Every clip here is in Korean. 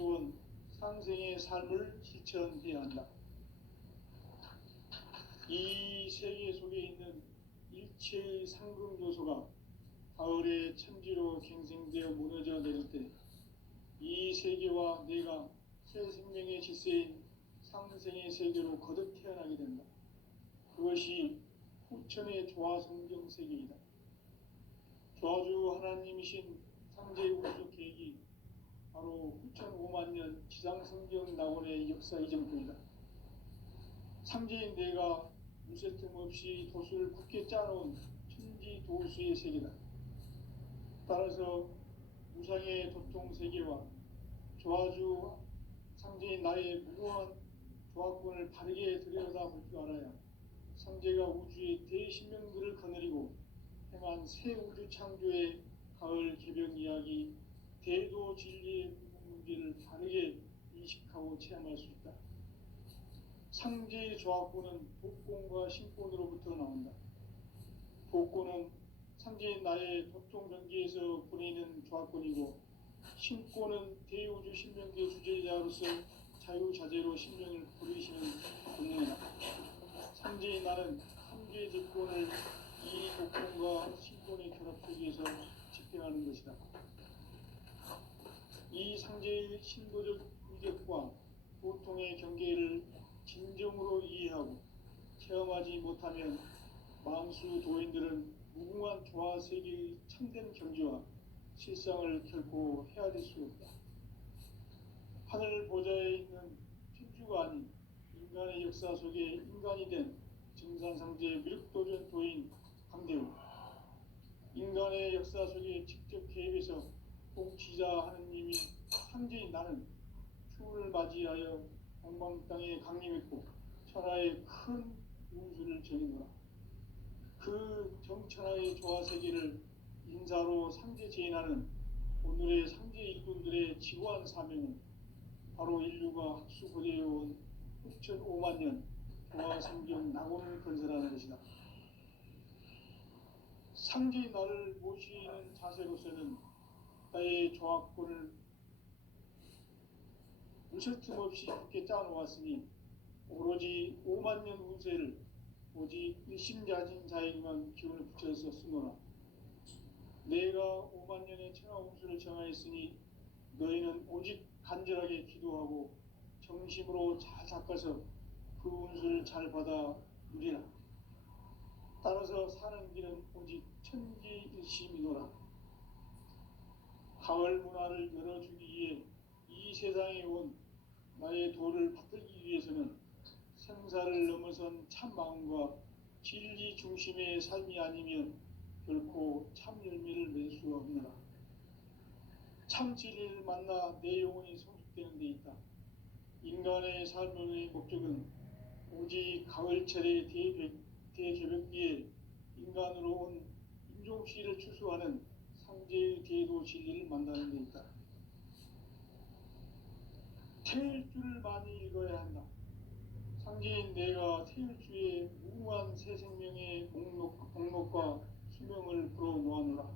참지해온 상생의 삶을 실천해야 한다. 이 세계 속에 있는 일체의 상금요소가 가을의 천지로 갱생되어 무너져 내릴 때 이 세계와 내가 새 생명의 질서인 상생의 세계로 거듭 태어나게 된다. 그것이 후천의 조화성경 세계이다. 조화주 하나님이신 상제의 우주적 계획이 바로 후천 5만 년 지상성경 낙원의 역사 이전뿐이다. 상제인 내가 무쇠 틈 없이 도수를 굳게 짜놓은 천지 도수의 세계다. 따라서 무상의 도통 세계와 조화주 상제인 나의 무궁한 조화권을 바르게 들여다볼 줄 알아야 상제가 우주의 대신명들을 거느리고 행한 새 우주 창조의 가을 개벽 이야기 대도 진리의 문제를 바르게 인식하고 체험할 수 있다. 상제의 조화권은 복권과 신권으로부터 나온다. 복권은 상제인 나의 도통 경계에서 보내는 조화권이고, 신권은 대우주 신명계 주제자로서 자유자재로 신명을 부르시는 권능이다. 상제인 나는 삼계의 대권을 이 복권과 신권의 결합 속에서 집행하는 것이다. 이 상제의 신도적 위력과 보통의 경계를 진정으로 이해하고 체험하지 못하면 망수 도인들은 무궁한 조화 세계의 참된 경지와 실상을 결코 헤아릴 수 없다. 하늘 보좌에 있는 천주가 아닌 인간의 역사 속에 인간이 된 증산상제 미륵도전 도인 강대우, 인간의 역사 속에 직접 개입해서 통치자 하느님이 상제인 나는 추운을 맞이하여 동방 땅에 강림했고 천하의 큰 운수를 전이노라. 그 정천하의 조화 세계를 인사로 상제 제인하는 오늘의 상제 일꾼들의 지고한 사명은 바로 인류가 학수고대해온 후천 5만 년 조화 성경 낙원을 건설하는 것이다. 상제인 나를 모시는 자세로서는 나의 조화권을 무쇠 틈 없이 굳게 짜놓았으니 오로지 5만 년 운세를 오직 일심자진 자에게만 기운을 붙여서 쓰노라. 내가 5만 년의 천하 운수를 정하였으니 너희는 오직 간절하게 기도하고 정심으로 잘 닦아서 그 운수를 잘 받아 누리라. 따라서 사는 길은 오직 천지일심이노라. 가을 문화를 열어주기 위해 이 세상에 온 나의 도를 받들기 위해서는 생사를 넘어선 참 마음과 진리 중심의 삶이 아니면 결코 참 열매를 맺을 수 없느라. 참 진리를 만나 내 영혼이 성숙되는 데 있다. 인간의 삶의 목적은 오직 가을철의 대개벽기에 인간으로 온 인종시를 추수하는 상제의 대도 진리를 만나는 데 있다. 태일주를 많이 읽어야 한다. 상제인 내가 태일주의 무궁한 새 생명의 목록과 수명을 불어놓아노라.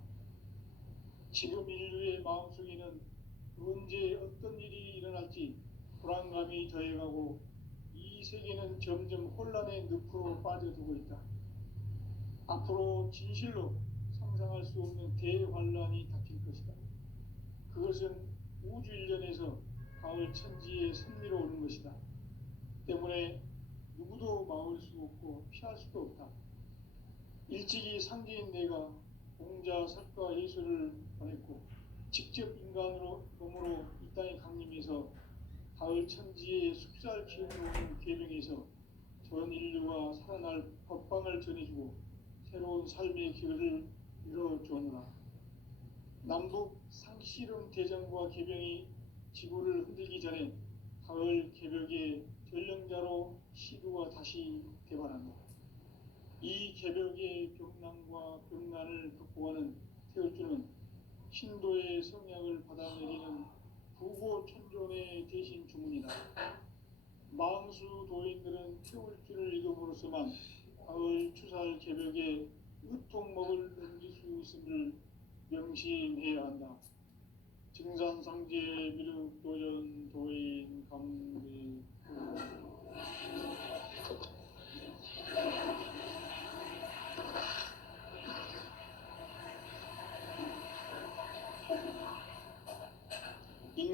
지금 인류의 마음속에는 언제 어떤 일이 일어날지 불안감이 더해가고 이 세계는 점점 혼란의 늪으로 빠져들고 있다. 앞으로 진실로 상상할 수 없는 대환란이 닥칠 것이다. 그것은 우주 일련에서 가을 천지의 섭리로 오는 것이다. 때문에 누구도 막을 수 없고 피할 수도 없다. 일찍이 상제인 내가 공자, 석가, 예수를 보냈고 직접 인간으로 몸으로 이 땅에 강림해서 가을 천지의 숲살 기운으로 오는 계명에서 전 인류가 살아날 법방을 전해주고 새로운 삶의 기회를 열어주었노라. 남북 상씨름 대전과 개병이 지구를 흔들기 전에 가을 개벽의 전령자로 시두가 다시 개발한다. 이 개벽의 병난과 병난을 극복하는 태울주는 신도의 성약을 받아내리는 부고천존의 대신 주문이다. 망수 도인들은 태울주를 읽음으로써만 가을 추살 개벽에 으통먹을 넘길 수 있음을 명심해야 한다. 증산상제 미륵도전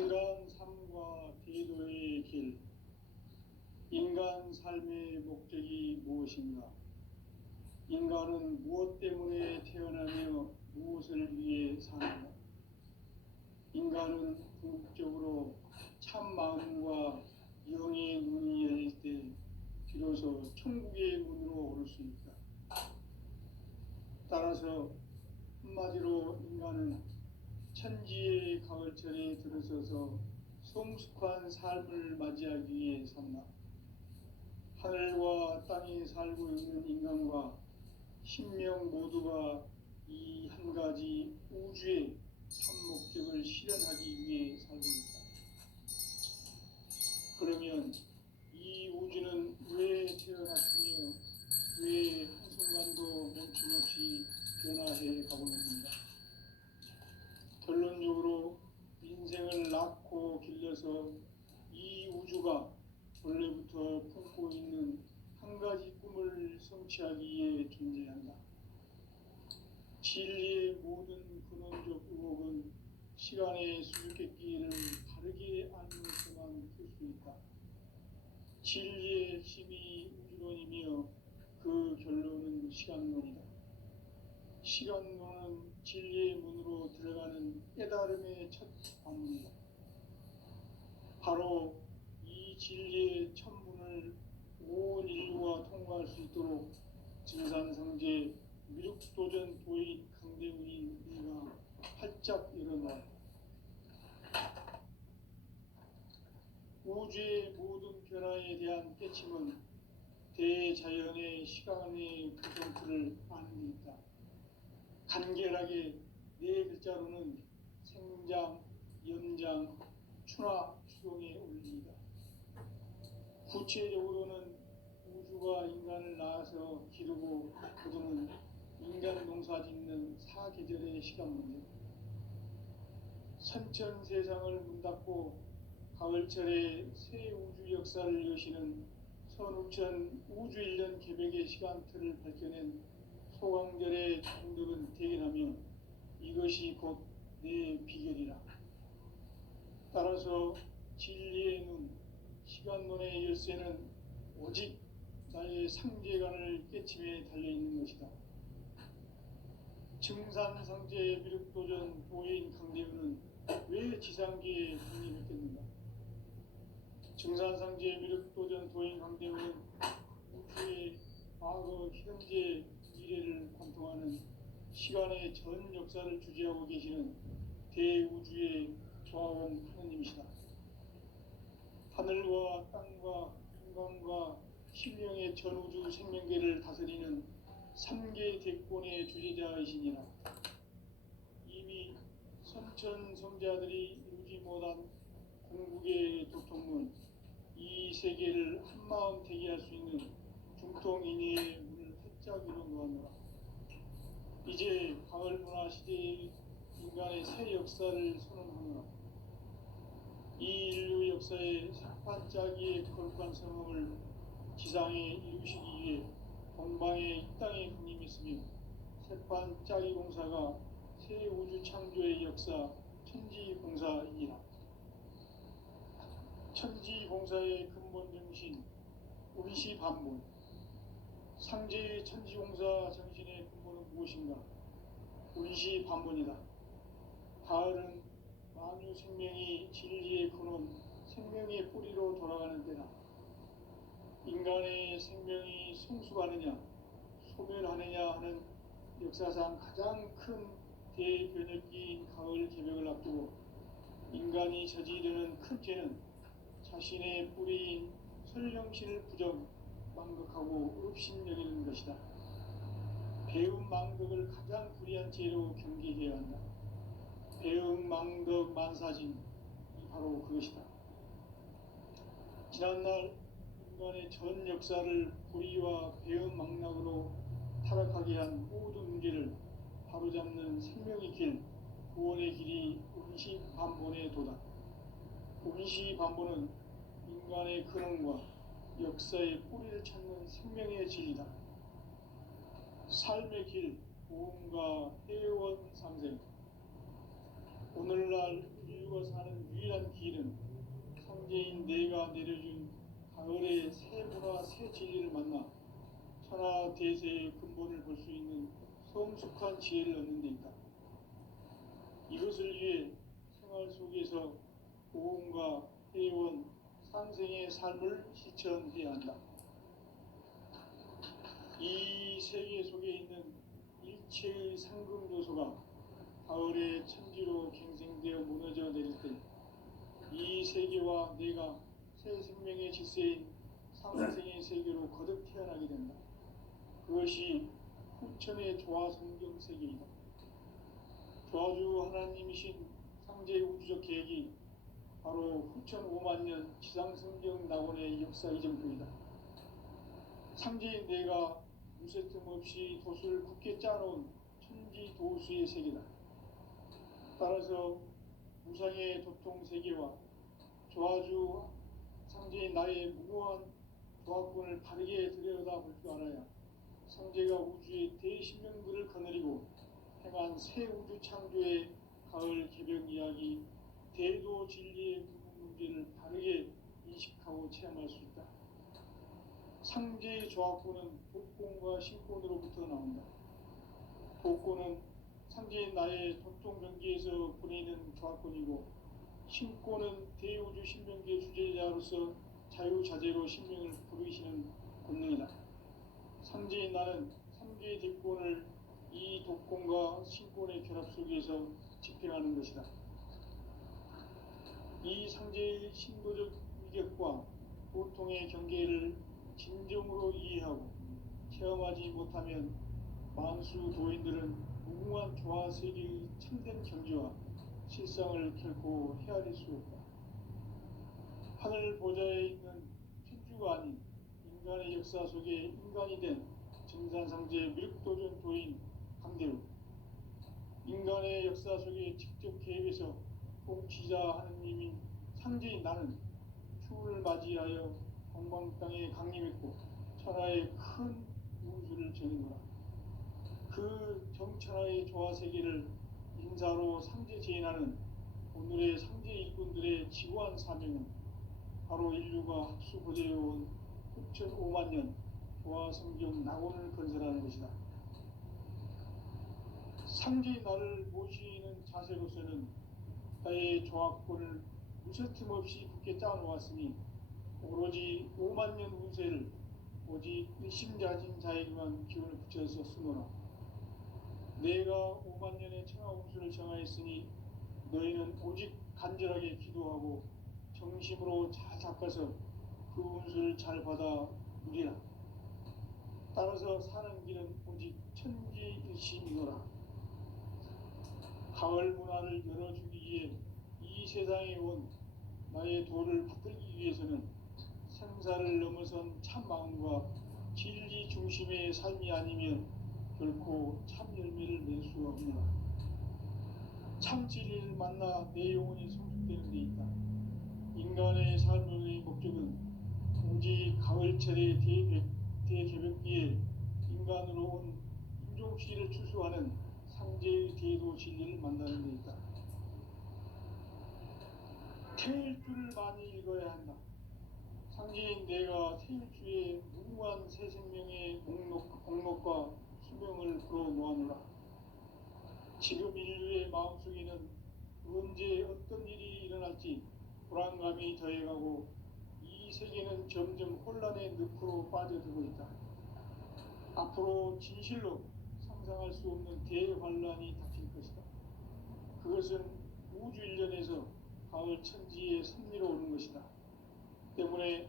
인간 삶과 대도의 길, 인간 삶의 목적이 무엇인가? 인간은 무엇 때문에 태어나며 무엇을 위해 사는가? 인간은 궁극적으로 참 마음과 영의 눈이 열릴 때 비로소 천국의 문으로 오를 수 있다. 따라서 한마디로 인간은 천지의 가을철에 들어서서 성숙한 삶을 맞이하기 위해 산다. 하늘과 땅에 살고 있는 인간과 신명 모두가 이 한 가지 우주의 참 목적을 실현하기 위해 살고 있다. 그러면 이 우주는 왜 태어났으며 왜 한순간도 멈춤없이 변화해 가고 있는가? 결론적으로 인생을 낳고 길러서 이 우주가 원래부터 품고 있는 한 가지 꿈을 성취하기 위해 존재한다. 진리의 모든 근원적 의혹은 시간의 수수께끼를 바르게 알면서만 풀 수 있다. 진리의 핵심이 우주론이며 그 결론은 시간론이다. 시간론은 진리의 문으로 들어가는 깨달음의 첫 관문이다. 바로 이 진리의 첫 문을 온 인류가 통과할 수 있도록 증산성제 미륵도전 도인 강대훈이 우리가 활짝 열어놓았다. 우주의 모든 변화에 대한 깨침은 대자연의 시간의 구성틀을 아는 데 있다. 간결하게 네 글자로는 생장, 연장, 추나 추동의 원리이다. 구체적으로는 우주가 인간을 낳아서 기르고 거두는 인간 농사 짓는 사계절의 시간 문제. 선천 세상을 문 닫고 가을철에 새 우주 역사를 여시는 선우천 우주 1년 개백의 시간틀을 밝혀낸 소강절의 정덕은 대견하며 이것이 곧 내 비결이라. 따라서 진리의 눈, 시간론의 열쇠는 오직 나의 상제관을 깨침에 달려있는 것이다. 증산상제 미륵도전 도인 강대훈은 왜 지상계에 군림했겠는가? 증산상제 미륵도전 도인 강대훈은 우주의 과거, 현재, 미래를 관통하는 시간의 전 역사를 주재하고 계시는 대우주의 조화원 하느님이시다. 하늘과 땅과 인간과 신명의 전우주 생명계를 다스리는 3계 대권의 주재자이시니라. 이미 선천성자들이 이루지 못한 궁극의 도통문, 이 세계를 한마음 되게 할 수 있는 중통인의의 문을 활짝 열어놓았노라. 이제 가을문화 시대의 인간의 새 역사를 선언하노라. 이 인류 역사의 반짝이의 거룩한 성음을 지상에 이루시기 위해 동방의 이 땅에 군림했으며 새반짝이 공사가 새 우주 창조의 역사 천지공사이니라. 천지공사의 근본 정신 운시반본. 상제의 천지공사 정신의 근본은 무엇인가? 운시반본이다. 가을은 만유 생명이 진리의 근원, 생명의 뿌리로 돌아가는 때다. 인간의 생명이 성숙하느냐, 소멸하느냐 하는 역사상 가장 큰 대변혁기인 가을 개벽을 앞두고 인간이 저지르는 큰 죄는 자신의 뿌리인 설령신을 부정, 망극하고 업신여기는 것이다. 배움 망덕을 가장 불의한 죄로 경계해야 한다. 배움 망덕 만사진이 바로 그것이다. 지난날 인간의 전 역사를 불의와 배움 망락으로 타락하게 한 모든 문제를 바로잡는 생명의 길, 구원의 길이 운시반본의 도다. 운시반본은 인간의 근원과 역사의 뿌리를 찾는 생명의 진리다. 삶의 길, 보험과 회원 상생. 오늘날 인류가 사는 유일한 길은 상제인 내가 내려준 가을의 새 문화 새 진리를 만나 천하 대세의 근본을 볼 수 있는 성숙한 지혜를 얻는 데 있다. 이것을 위해 생활 속에서 고음과 회원, 상생의 삶을 실천해야 한다. 이 세계 속에 있는 일체의 상금조소가 가을의 천지로 갱생되어 무너져 내릴 때 이 세계와 내가 새 생명의 질서인 상생의 세계로 거듭 태어나게 된다. 그것이 후천의 조화 성경 세계이다. 조화주 하나님이신 상제의 우주적 계획이 바로 후천 5만 년 지상성경 낙원의 역사 이전부이다. 상제인 내가 무쇠틈 없이 도수를 굳게 짜놓은 천지 도수의 세계다. 따라서 무상의 도통 세계와 조화주 상제인 나의 무고한 조화권을 바르게 들여다볼 줄 알아야 상제가 우주의 대신명들을 거느리고 행한 새 우주 창조의 가을 개벽 이야기, 대도 진리의 문제를 바르게 인식하고 체험할 수 있다. 상제의 조화권은 독권과 신권으로부터 나온다. 독권은 상제인 나의 도통 경계에서 보내는 조화권이고, 신권은 대우주 신명계 주제자로서 자유자재로 신명을 부르시는 권능이다. 상제인 나는 3개의 뒷권을 이 독권과 신권의 결합 속에서 집행하는 것이다. 이 상제의 신도적 위격과 보통의 경계를 진정으로 이해하고 체험하지 못하면 만수 도인들은 무궁한 조화세계의 참된 경지와 실상을 결코 헤아릴 수 없다. 하늘 보좌에 있는 천주가 아닌 인간의 역사 속에 인간이 된 정산상제의 미륵도전 도인 강대우, 인간의 역사 속에 직접 개입해서 통치자 하느님인 상제인 나는 추운을 맞이하여 동방 땅에 강림했고 천하의 큰 운수를 전했노라. 그 정천하의 조화 세계를 인사로 상제 제인하는 오늘의 상제 일꾼들의 지구한 사명은 바로 인류가 합수 보존해온 9,5만 년 조화 성경 낙원을 건설하는 것이다. 상제의 나를 모시는 자세로서는 나의 조화권을 무쇠틈 없이 굳게 짜놓았으니 오로지 5만 년 운세를 오직 일심자진 자에게만 기운을 붙여서 쓰노라. 내가 5만 년의 천하 운수를 정하였으니 너희는 오직 간절하게 기도하고 정심으로 잘 닦아서 그 운수를 잘 받아 누리라. 따라서 사는 길은 오직 천지일심이노라. 가을 문화를 열어주기 위해 이 세상에 온 나의 도를 받들기 위해서는 생사를 넘어선 참 마음과 진리 중심의 삶이 아니면 결코 참 열매를 낼 수 없노라. 참 진리를 만나 내 영혼이 성숙되는 데 있다. 인간의 삶의 목적은 오직 가을철의 대개벽기에 인간으로 온 인종씨를 추수하는 상제의 대도 진리를 만나는 데 있다. 태일주를 많이 읽어야 한다. 상제인 내가 태일주의 무궁한 새 생명의 목록과 수명을 풀어놓아노라. 지금 인류의 마음속에는 언제 어떤 일이 일어날지 불안감이 더해가고 이 세계는 점점 혼란의 늪으로 빠져들고 있다. 앞으로 진실로 상상할 수 없는 대환란이 닥칠 것이다. 그것은 우주 일련에서 가을 천지의 섭리로 오는 것이다. 때문에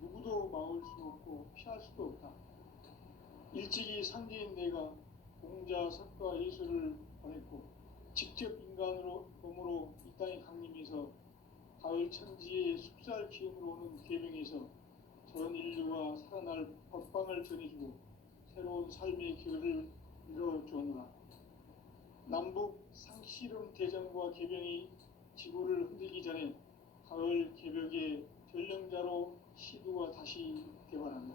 누구도 막을 수 없고 피할 수도 없다. 일찍이 상제인 내가 공자, 석가, 예수를 보냈고 직접 인간으로 몸으로 이 땅에 강림해서 가을 천지의 숲살 기운으로 오는 계명에서 전 인류가 살아날 법방을 전해주고 새로운 삶의 기회를 이뤄주었노라. 남북 상실험 대전과 계병이 지구를 흔들기 전에 가을 개벽의 전령자로 시두가 다시 개발한다.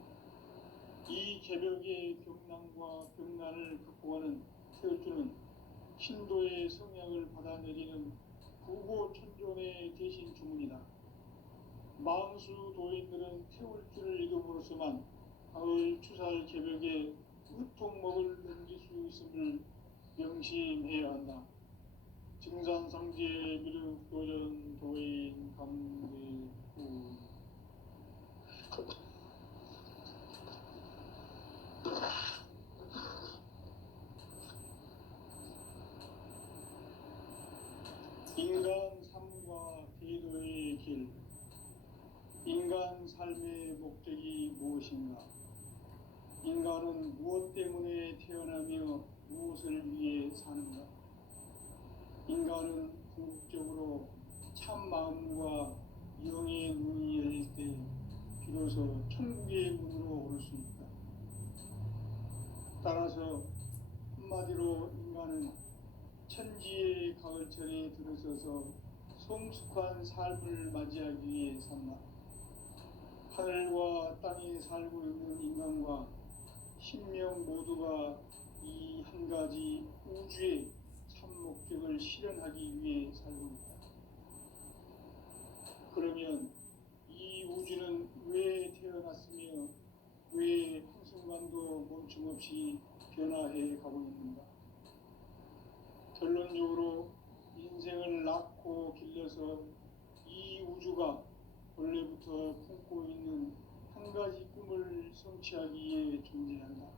이 개벽의 병난과 병난을 극복하는 태울주는 신도의 성향을 받아내리는 구고천존의 대신 주문이다. 망수 도인들은 태울 줄을 읽음으로써만 가을 추살 개벽에 으통먹을 넘길 수 있음을 명심해야 한다. 증산상제 미륵 도전 도인 감대구. 인간 삶과 대도의 길. 인간 삶의 목적이 무엇인가? 인간은 무엇 때문에 태어나며 무엇을 위해 사는가? 인간은 궁극적으로 참 마음과 영의 눈이 열릴 때 비로소 천국의 문으로 올 수 있다. 따라서 한마디로 인간은 천지의 가을철에 들어서서 성숙한 삶을 맞이하기 위해 산다. 하늘과 땅에 살고 있는 인간과 신명 모두가 이 한 가지 우주의 참 목적을 실현하기 위해 살고 있다. 그러면 이 우주는 왜 태어났으며 왜 한순간도 멈춤없이 변화해 가고 있는가? 결론적으로 인생을 낳고 길러서 이 우주가 원래부터 품고 있는 한 가지 꿈을 성취하기 위해 존재한다.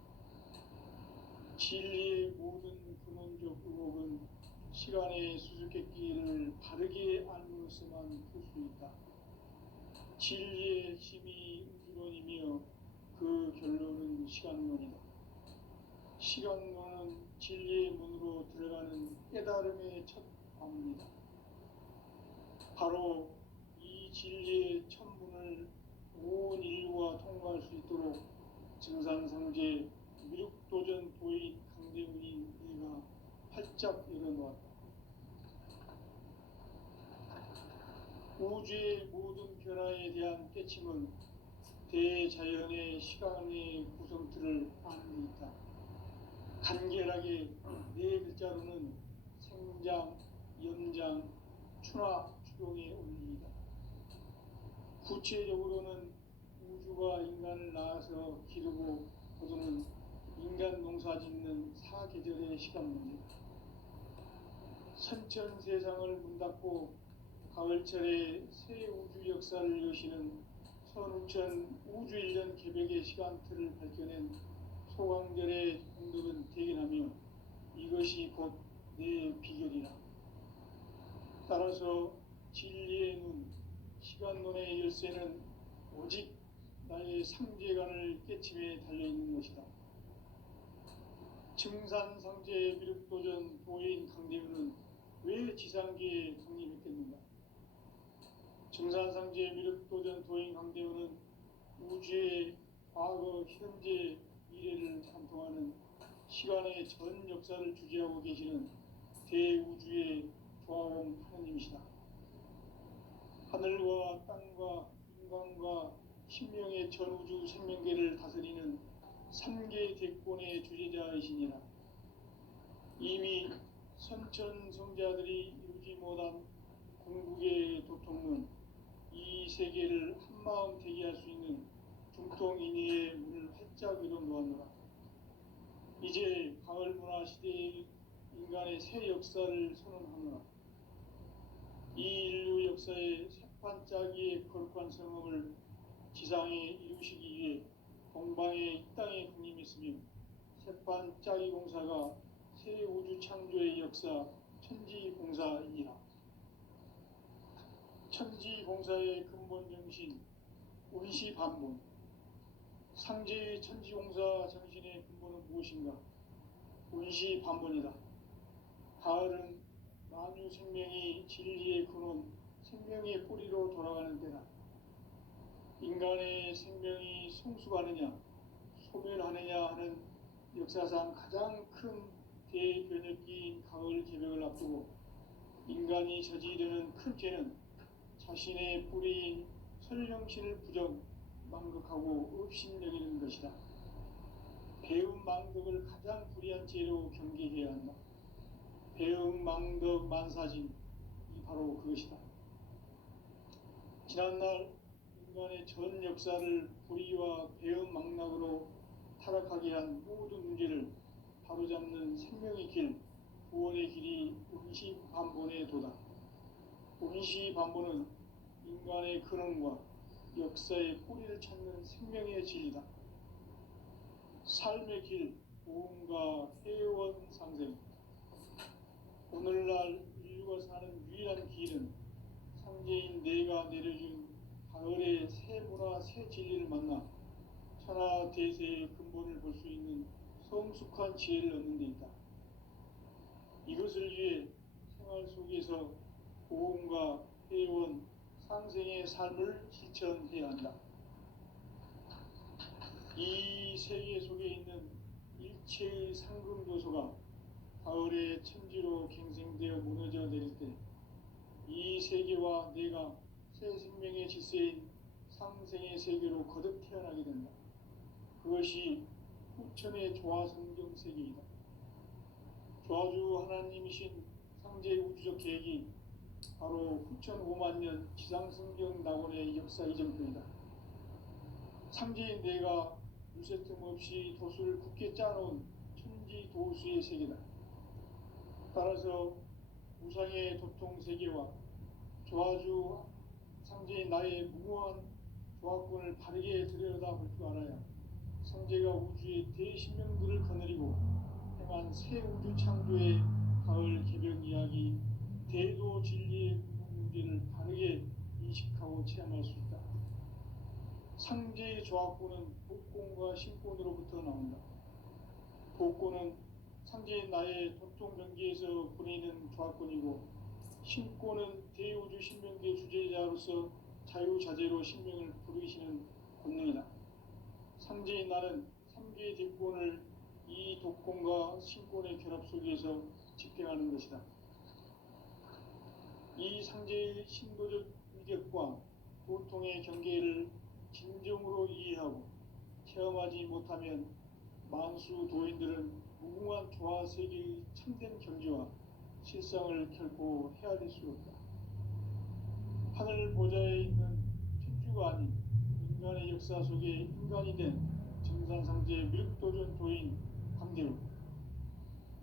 진리의 모든 근원적 의혹은 시간의 수수께끼를 바르게 알므로서만 풀 수 있다. 진리의 핵심이 우주론이며 그 결론은 시간론이다. 시간론은 진리의 문으로 들어가는 깨달음의 첫 관문이다. 바로 이 진리의 첫 문을 온 인류가 통과할 수 있도록 증산상제 미륵도전 도인 강대훈이 내가 활짝 열어놓았다. 우주의 모든 변화에 대한 깨침은 대자연의 시간의 구성틀을 아는 데 있다. 간결하게 네 글자로는 생장, 연장, 추나 추동의 원리이다. 구체적으로는 우주가 인간을 낳아서 기르고 거두는 인간 농사 짓는 사계절의 시간 문제다. 선천 세상을 문 닫고 가을철에 새 우주 역사를 여시는 선우천 우주 1년 개벽의 시간틀을 밝혀낸 소강절의 공덕은 대견하며 이것이 곧 내 비결이라. 따라서 진리의 눈, 시간론의 열쇠는 오직 나의 상제관을 깨침에 달려있는 것이다. 증산상제 미륵도전 도인 강대훈은 왜 지상계에 강림했겠는가? 증산상제 미륵도전 도인 강대훈은 우주의 과거, 현재, 미래를 관통하는 시간의 전 역사를 주재하고 계시는 대우주의 조화원 하느님이시다. 하늘과 땅과 인간과 신명의 전우주 생명계를 다스리는 3개 대권의 주재자이시니라. 이미 선천성자들이 이루지 못한 궁극의 도통론, 이 세계를 한마음 되게 할 수 있는 중통인의의 문을 활짝 열어놓았노라. 이제 가을 문화 시대의 인간의 새 역사를 선언하노라. 이 인류 역사의 새판짜기의 거룩한 성업을 지상에 이루시기 위해 동방의 이 땅에 군림했으며 새판짜기 공사가 새 우주 창조의 역사 천지공사이니라. 천지공사의 근본 정신 운시반본. 상제의 천지공사 정신의 근본은 무엇인가? 운시반본이다. 가을은 만유 생명이 진리의 근원, 생명의 뿌리로 돌아가는 때다. 인간의 생명이 성숙하느냐, 소멸하느냐 하는 역사상 가장 큰 대변혁기인 가을 개벽을 앞두고 인간이 저지르는 큰 죄는 자신의 뿌리인 설령신을 부정, 망극하고 업신여기는 것이다. 배움 망덕을 가장 불의한 죄로 경계해야 한다. 배움 망덕 만사진, 이 바로 그것이다. 지난날 인간의 전 역사를 불의와 배은망락으로 타락하게 한 모든 문제를 바로잡는 생명의 길, 구원의 길이 운시반본의 도다. 운시반본은 인간의 근원과 역사의 뿌리를 찾는 생명의 진리다. 삶의 길, 보험과 회원 상생. 오늘날 인류가 사는 유일한 길은 상제인 내가 내려준 가을의 새 문화, 새 진리를 만나 천하 대세의 근본을 볼 수 있는 성숙한 지혜를 얻는 데 있다. 이것을 위해 생활 속에서 보험과 회원, 상생의 삶을 실천해야 한다. 이 세계 속에 있는 일체의 상금 요소가 가을의 천지로 갱생되어 무너져 내릴 때 이 세계와 내가 새 생명의 질서인 상생의 세계로 거듭 태어나게 된다. 그것이 후천의 조화성경 세계이다. 조화주 하나님이신 상제의 우주적 계획이 바로 후천 5만 년 지상성경 낙원의 역사 이전편이다. 상제인 내가 유세틈 없이 도수를 굳게 짜놓은 천지 도수의 세계다. 따라서 우상의 도통 세계와 조화주 상제인 나의 무모한 조합권을 바르게 들여다볼 줄 알아야 상제가 우주의 대신명들을 거느리고 행한 새 우주 창조의 가을 개벽 이야기, 대도 진리의 문제를 바르게 인식하고 체험할 수 있다. 상제의 조합권은 복권과 신권으로부터 나온다. 복권은 상제인 나의 도통 경계에서 부리는 조합권이고, 신권은 대우주 신명계 주제자로서 자유자재로 신명을 부르시는 권능이다. 상제인 나는 3개의 대권을 이 독권과 신권의 결합 속에서 집행하는 것이다. 이 상제의 신도적 위력과 도통의 경계를 진정으로 이해하고 체험하지 못하면 만수 도인들은 무궁한 조화 세계의 참된 경지와 실상을 결코 헤아릴 수 없다. 하늘 보좌에 있는 천주가 아닌 인간의 역사 속에 인간이 된 정산상제 밀도전 도인 광대우,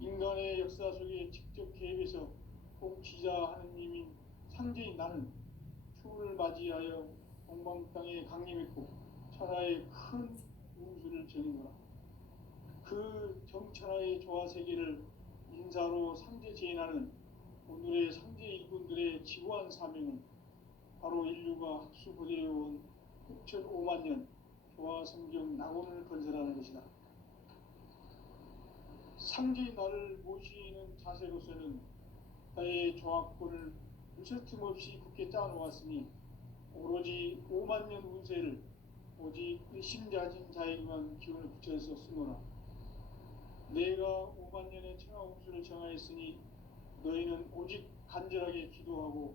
인간의 역사 속에 직접 개입해서 통치자 하느님인 상제인 나는 추운을 맞이하여 동방 땅에 강림했고 천하의 큰 우주를 전인노라. 그 정천하의 조화 세계를 인사로 상제 제인하는 오늘의 상제 일꾼들의 지구한 사명은 바로 인류가 학수부대해온 6,5만 년 조화 성경 낙원을 건설하는 것이다. 상제의 나를 모시는 자세로서는 나의 조합권을 무쇠틈 없이 굳게 짜놓았으니 오로지 5만 년 운세를 오직 일심자진 자에게만 기운을 붙여서 쓰노라. 내가 5만 년의 천하 운수를 정하였으니 너희는 오직 간절하게 기도하고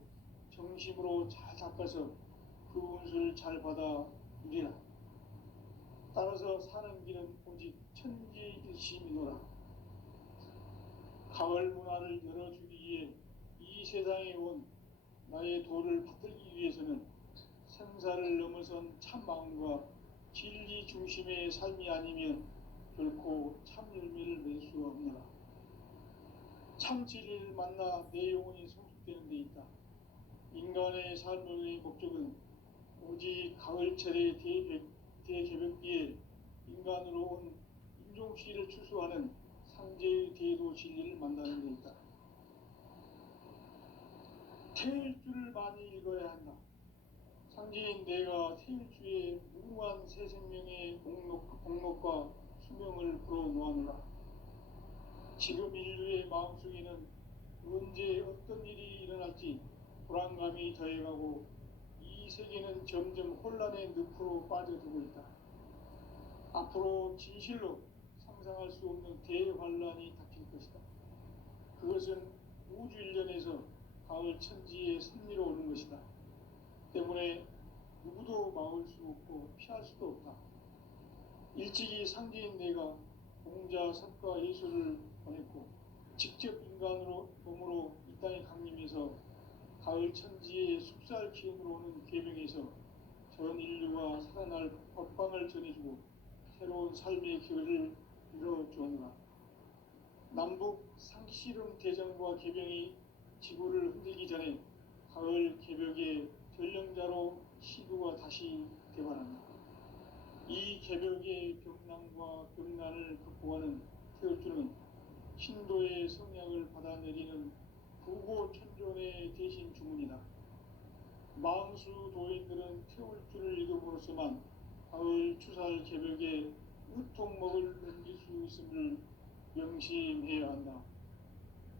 정심으로 잘 닦아서 그 운수를 잘 받아 누리라. 따라서 사는 길은 오직 천지일심이노라. 가을 문화를 열어주기 위해 이 세상에 온 나의 도를 받들기 위해서는 생사를 넘어선 참 마음과 진리 중심의 삶이 아니면 결코 참 열매를 맺을 수 없노라. 참 진리를 만나 내 영혼이 성숙되는 데 있다. 인간의 삶의 목적은 오직 가을철의 대개벽기에 인간으로 온 인종시를 추수하는 상제의 대도 진리를 만나는 데 있다. 태일주를 많이 읽어야 한다. 상제인 내가 태일주의 무궁한 새 생명의 목록과 수명을 불어놓아노라. 지금 인류의 마음속에는 언제 어떤 일이 일어날지 불안감이 더해가고 이 세계는 점점 혼란의 늪으로 빠져들고 있다. 앞으로 진실로 상상할 수 없는 대환란이 닥칠 것이다. 그것은 우주 일련에서 가을 천지의 섭리로 오는 것이다. 때문에 누구도 막을 수 없고 피할 수도 없다. 일찍이 상제인 내가 공자, 석가, 예수를 보냈고 직접 인간으로 몸으로 이 땅에 강림해서 가을 천지의 숲살 기운으로 오는 계명에서 전 인류가 살아날 법방을 전해주고 새로운 삶의 기회를 열어주었노라. 남북 상씨름 대전과 개병이 지구를 흔들기 전에 가을 개벽의 전령자로 시구가 다시 되관한다. 이 개벽의 병난과 병난을 극복하는 태울주는 신도의 성약을 받아내리는 부고천존의 대신 주문이다. 망수 도인들은 태울주를 이름으로서만 가을 추살 개벽에 우통먹을 넘길 수 있음을 명심해야 한다.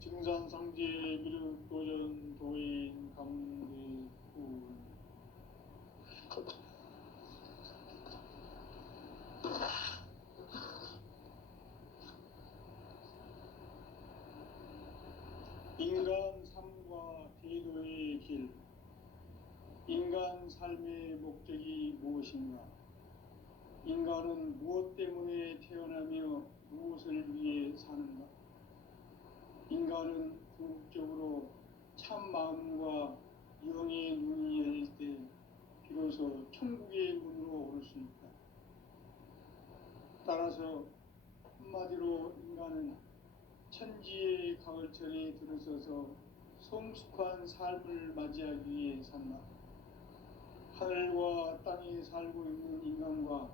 증산상제 미륵도전 도인 강대군. 인간 삶과 대도의 길. 인간 삶의 목적이 무엇인가? 인간은 무엇 때문에 태어나며 무엇을 위해 사는가? 인간은 궁극적으로 참 마음과 영의 눈이 열릴 때 비로소 천국의 문으로 올 수 있다. 따라서 한마디로 인간은 천지의 가을철에 들어서서 성숙한 삶을 맞이하기 위해 산다. 하늘과 땅에 살고 있는 인간과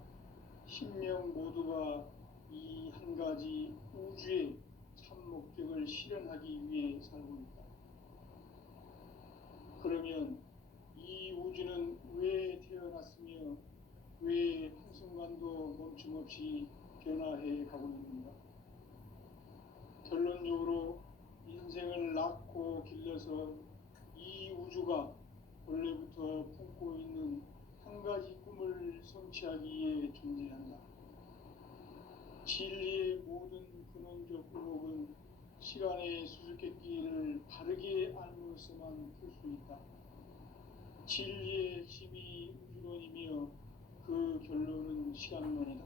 신명 모두가 이 한 가지 우주의 참 목적을 실현하기 위해 살고 있다. 그러면 이 우주는 왜 태어났으며 왜 한순간도 멈춤없이 변화해 가고 있는가? 결론적으로 인생을 낳고 길러서 이 우주가 원래부터 품고 있는 한 가지 꿈을 성취하기 위해 존재한다. 진리의 모든 근원적 의혹은 시간의 수수께끼를 바르게 알므로서만 풀 수 있다. 진리의 핵심이 우주론이며 그 결론은 시간론이다.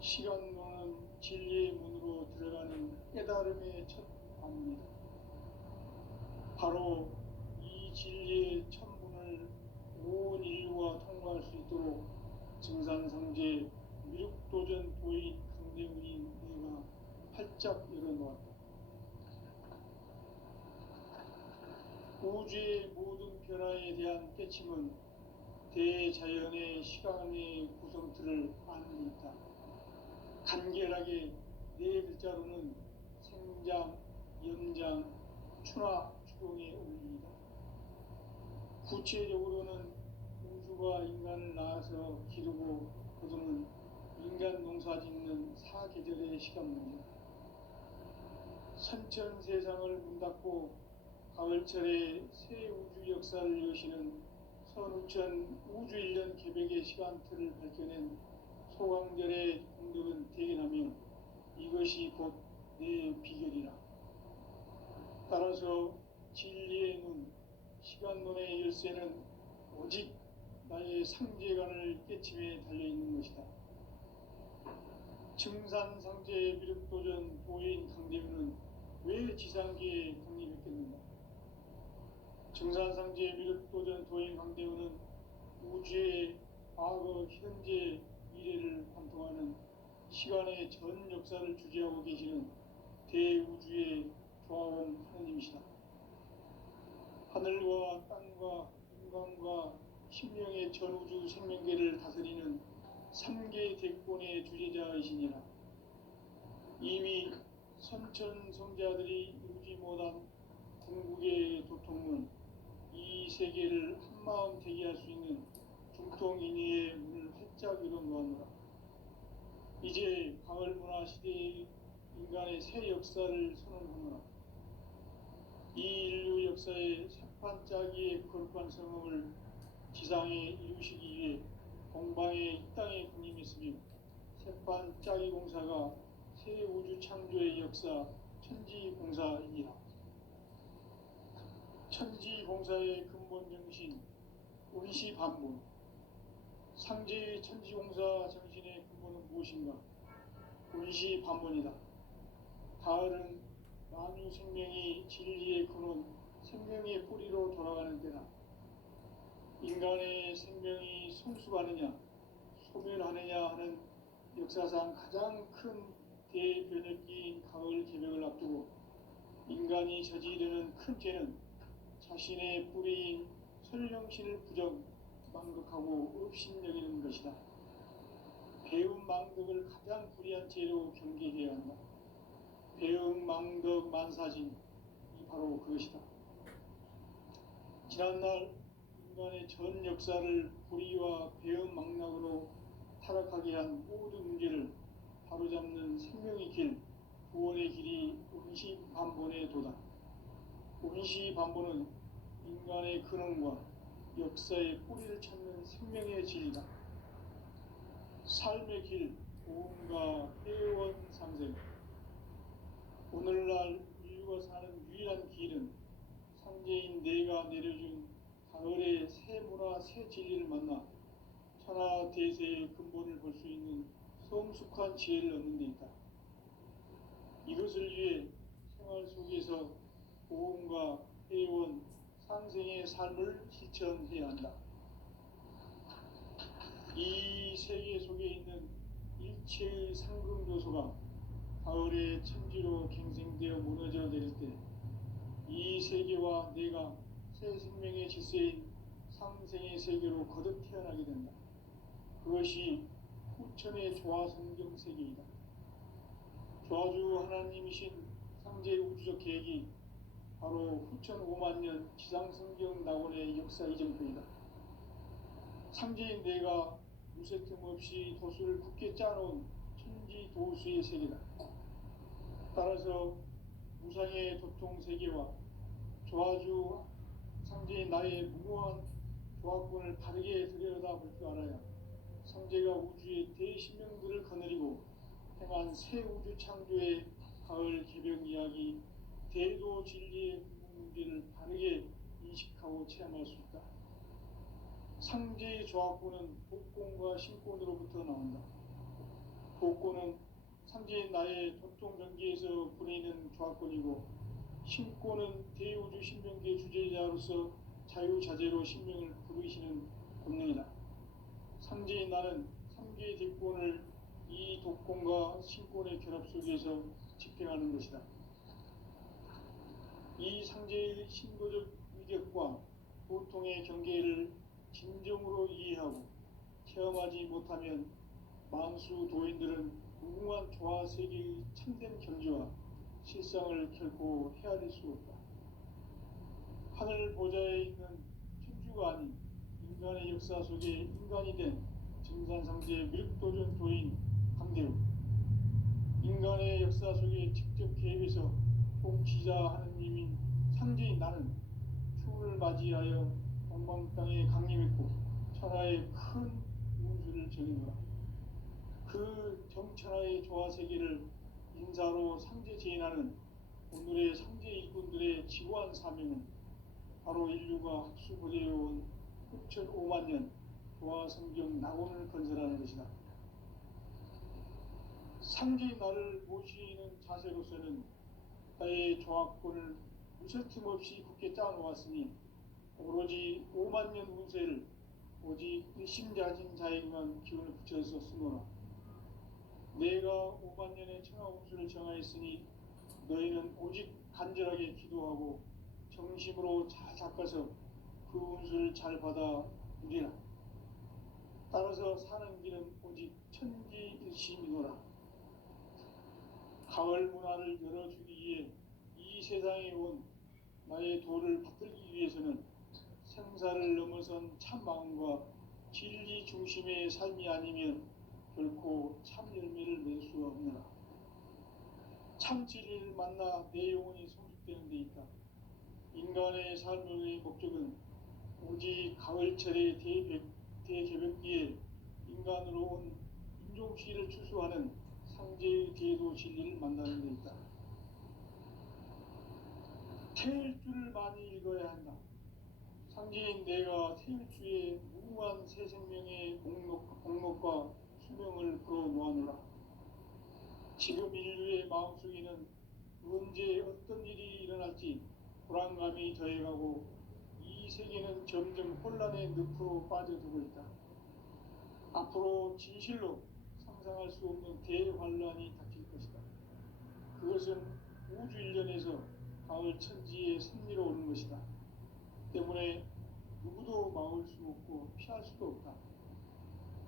시간론은 진리의 문으로 들어가는 깨달음의 첫 관문이다. 바로 이 진리의 첫 문을 온 인류가 통과할 수 있도록 증산상제 미륵도전 도인 강대훈인 내가 활짝 열어놓았다. 우주의 모든 변화에 대한 깨침은 대자연의 시간의 구성틀을 아는 데 있다. 간결하게 네 글자로는 생장, 연장, 추나 추동의 원리이다. 구체적으로는 우주가 인간을 낳아서 기르고 거두는 인간 농사 짓는 사계절의 시간 문제. 선천 세상을 문 닫고 가을철에 새 우주 역사를 여시는 선우천 우주 1년 개벽의 시간틀을 밝혀낸 소강절의 공덕은 대견하며 이것이 곧 내 비결이라. 따라서 진리의 눈, 시간론의 열쇠는 오직 나의 상제관을 깨침에 달려있는 것이다. 증산상제 미륵도전 도인 강대훈은 왜 지상계에 독립했겠는가? 증산상제 미륵도전 도인 강대훈은 우주의 과거, 현재, 미래를 관통하는 시간의 전 역사를 주재하고 계시는 대우주의 조화원 하느님이시다. 하늘과 땅과 인간과 신명의 전우주 생명계를 다스리는 3개 대권의 주제자이시니라. 이미 선천 성자들이 이루지 못한 궁극의 도통문, 이 세계를 한마음 되게 할 수 있는 중통인의의 문을 활짝 열어놓았노라. 이제 가을 문화 시대의 인간의 새 역사를 선언하노라. 이 인류 역사의 새판짜기의 거룩한 성음을 지상에 이루시기 위해 동방에 이 땅에 군림했으며 새판짜기 공사가 새 우주 창조의 역사 천지공사이니라. 천지공사의 근본 정신 운시반문. 상제의 천지공사 정신의 근본은 무엇인가? 운시반문이다. 가을은 만유 생명이 진리의 근원 생명의 뿌리로 돌아가는 때다. 인간의 생명이 성숙하느냐 소멸하느냐 하는 역사상 가장 큰 대변혁기인 가을 개벽을 앞두고 인간이 저지르는 큰 죄는 자신의 뿌리인 설령신을 망극하고 업신여기는 것이다. 배움 망덕을 가장 불의한 죄로 경계해야 한다. 배움 망덕 만사진이 바로 그것이다. 지난날 인간의 전 역사를 불의와 배움 망락으로 타락하게 한 모든 문제를 바로잡는 생명의 길, 구원의 길이 운시반본의 도다. 운시반본은 인간의 근원과 역사의 뿌리를 찾는 생명의 진리다. 삶의 길, 보험과 회원 상생. 오늘날 인류가 사는 유일한 길은 상제인 내가 내려준 가을의 새 문화, 새 진리를 만나 천하 대세의 근본을 볼 수 있는 성숙한 지혜를 얻는 데 있다. 이것을 위해 생활 속에서 보험과 회원, 상생의 삶을 실천해야 한다. 이 세계 속에 있는 일체의 상금 요소가 가을의 천지로 갱생되어 무너져 내릴 때 이 세계와 내가 새 생명의 질서인 상생의 세계로 거듭 태어나게 된다. 그것이 후천의 조화성경 세계이다. 조화주 하나님이신 상제의 우주적 계획이 바로 후천 5만 년 지상성경 낙원의 역사 이전표이다. 상제인 내가 무쇠틈 없이 도수를 굳게 짜놓은 천지 도수의 세계다. 따라서 무상의 도통 세계와 조화주 상제인 나의 무모한 조화권을 바르게 들여다볼 줄 알아야 상제가 우주의 대신명들을 거느리고 행한 새 우주 창조의 가을 개벽 이야기 대도 진리의 문제를 바르게 인식하고 체험할 수 있다. 상제의 조화권은 복권과 신권으로부터 나온다. 복권은 상제인 나의 도통 전기에서 부리는 조화권이고 신권은 대우주 신명계 주제자로서 자유자재로 신명을 부르시는 권능이다. 상제인 나는 3개의 대권을 이 독권과 신권의 결합 속에서 집행하는 것이다. 이 상제의 신도적 위격과 보통의 경계를 진정으로 이해하고 체험하지 못하면 만수 도인들은 무궁한 조화세계의 참된 경지와 실상을 결코 헤아릴 수 없다. 하늘 보좌에 있는 천주가 아닌 인간의 역사 속에 인간이 된 증산상제의 미륵도전 도인 강대우, 인간의 역사 속에 직접 개입해서 통치자 하느님인 상제인 나는 추운을 맞이하여 동방땅에 강림했고 천하의 큰 운수를 전해노라. 그 정천하의 조화세계를 인사로 상제 제인하는 오늘의 상제 일꾼들의 지고한 사명은 바로 인류가 학수고대해온 6,5만 년 조화성경 낙원을 건설하는 것이다. 상제의 나를 모시는 자세로서는 나의 조화권을 무쇠틈 없이 굳게 짜놓았으니 오로지 5만 년 운세를 오직 일심자진 자에게만 기운을 붙여서 쓰노라. 내가 5만 년의 천하 운수를 정하였으니 너희는 오직 간절하게 기도하고 정심으로 잘 닦아서 그 운수를 잘 받아 누리라. 따라서 사는 길은 오직 천지일심이노라. 가을 문화를 열어주기 위해 이 세상에 온 나의 도를 받들기 위해서는 생사를 넘어선 참 마음과 진리 중심의 삶이 아니면 결코 참 열매를 맺을 수가 없느라. 참 진리를 만나 내 영혼이 성숙되는 데 있다. 인간의 삶의 목적은 오직 가을철의 대개벽기에 인간으로 온 인종시를 추수하는 상제의 대도 진리를 만나는 데 있다. 태일주를 많이 읽어야 한다. 상제인 내가 태일주의 무궁한 새 생명의 목록과 수명을 풀어 놓아노라. 지금 인류의 마음속에는 언제 어떤 일이 일어날지 불안감이 더해가고 이 세계는 점점 혼란의 늪으로 빠져들고 있다. 앞으로 진실로 상상할 수 없는 대환란이 닥칠 것이다. 그것은 우주 일련에서 가을 천지의 섭리로 오는 것이다. 때문에 누구도 막을 수 없고 피할 수도 없다.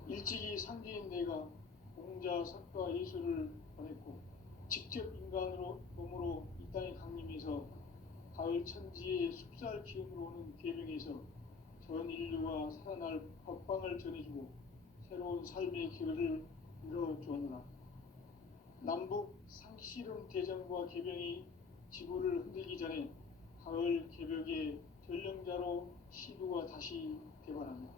일찍이 상제인 내가 공자, 석가, 예수를 보냈고 직접 인간으로 몸으로 이 땅에 강림해서 가을 천지의 숲살 기운으로 오는 계명에서 전 인류와 살아날 법방을 전해주고 새로운 삶의 기회를 열어주오노라. 남북 상씨름 대전과 계병이 지구를 흔들기 전에 가을 개벽의 전령자로 시두가 다시 대발합니다.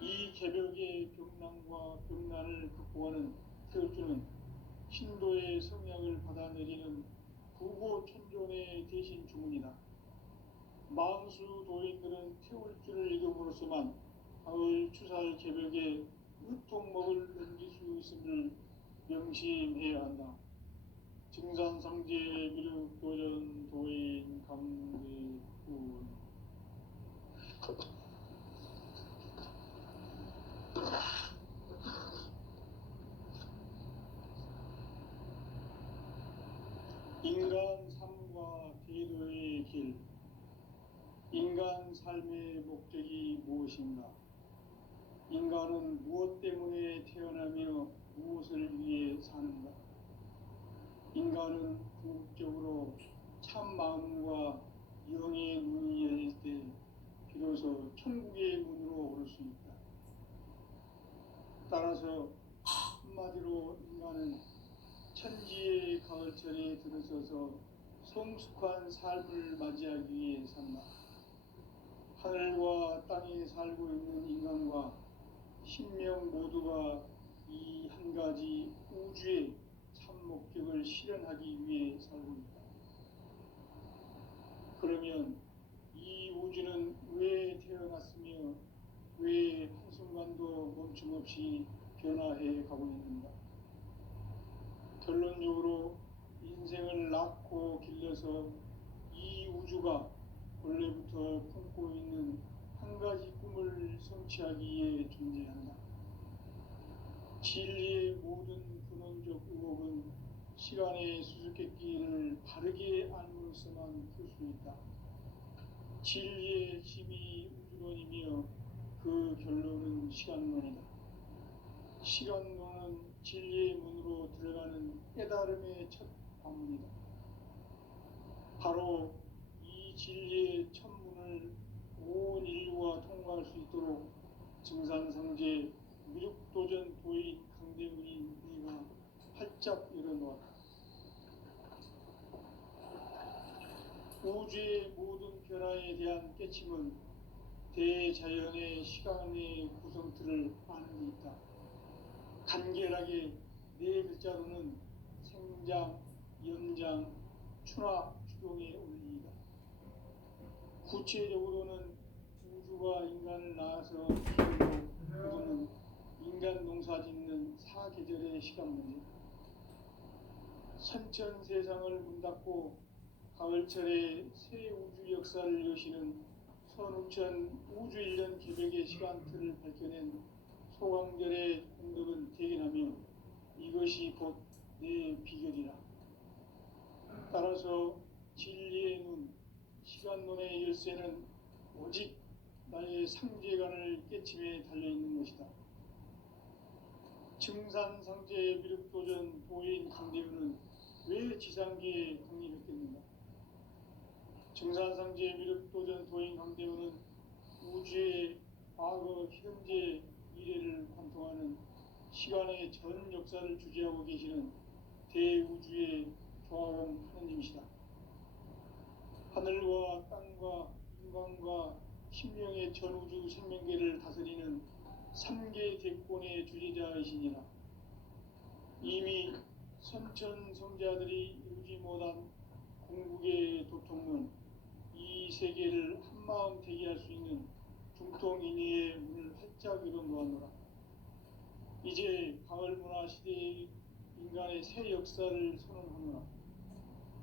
이 개벽의 병난과 병난을 극복하는 태울주는 신도의 성약을 받아내리는 구고천존의 대신 주문이다. 망수 도인들은 태울주를 이름으로서만 가을 추살 개벽에 으통먹을 넘길 수 있음을 명심해야 한다. 증산상제 미륵 도전 도인 강대군. 인간 삶과 대도의 길. 인간 삶의 목적이 무엇인가? 인간은 무엇 때문에 태어나며 무엇을 위해 사는가? 인간은 궁극적으로 참 마음과 영의 눈이 열릴 때 비로소 천국의 문으로 오를 수 있다. 따라서 한마디로 인간은 천지의 가을철에 들어서서 성숙한 삶을 맞이하기 위해 산다. 하늘과 땅에 살고 있는 인간과 신명 모두가 이 한 가지 우주의 참 목적을 실현하기 위해 살고 있다. 그러면 이 우주는 왜 태어났으며 왜 한순간도 멈춤없이 변화해 가고 있는가? 결론적으로 인생을 낳고 길러서 이 우주가 원래부터 품고 있는 한 가지 꿈을 성취하기 위해 존재한다. 진리의 모든 근원적 의혹은 시간의 수수께끼를 바르게 알므로서만 풀 수 있다. 진리의 핵심이 우주론이며 그 결론은 시간론이다. 시간론은 진리의 문으로 들어가는 깨달음의 첫 관문이다. 바로 이 진리의 첫 문을 온 인류가 통과할 수 있도록 증산상제 미륵도전 도인 강대군이 네가 활짝 열어놓았다. 우주의 모든 변화에 대한 깨침은 대자연의 시간의 구성틀을 아는 데 있다. 간결하게 네 글자로는 생장, 연장, 추나 추동의 원리이다. 구체적으로는 우주가 인간을 낳아서 키우고 거두는 인간 농사 짓는 사계절의 시간 문제다. 선천 세상을 문닫고 가을철에 새 우주 역사를 여시는 선우천 우주 일년 기백의 시간틀을 밝혀낸 소강절의 공덕은 대견하며 이것이 곧 내 비결이라. 따라서 진리의 눈, 시간론의 열쇠는 오직 나의 상제관을 깨침에 달려있는 것이다. 증산상제 미륵도전 도인 강대우는 왜 지상계에 강림했겠는가? 증산상제 미륵도전 도인 강대우는 우주의 과거, 현재, 미래를 관통하는 시간의 전 역사를 주재하고 계시는 대우주의 조화원 하느님이시다. 하늘과 땅과 인간과 신명의 전우주 생명계를 다스리는 3계 대권의 주재자이시니라. 이미 선천 성자들이 이루지 못한 궁극의 도통문, 이 세계를 한마음 되게 할 수 있는 중통인의의 문을 활짝 열어놓았노라. 이제 가을 문화 시대의 인간의 새 역사를 선언하노라.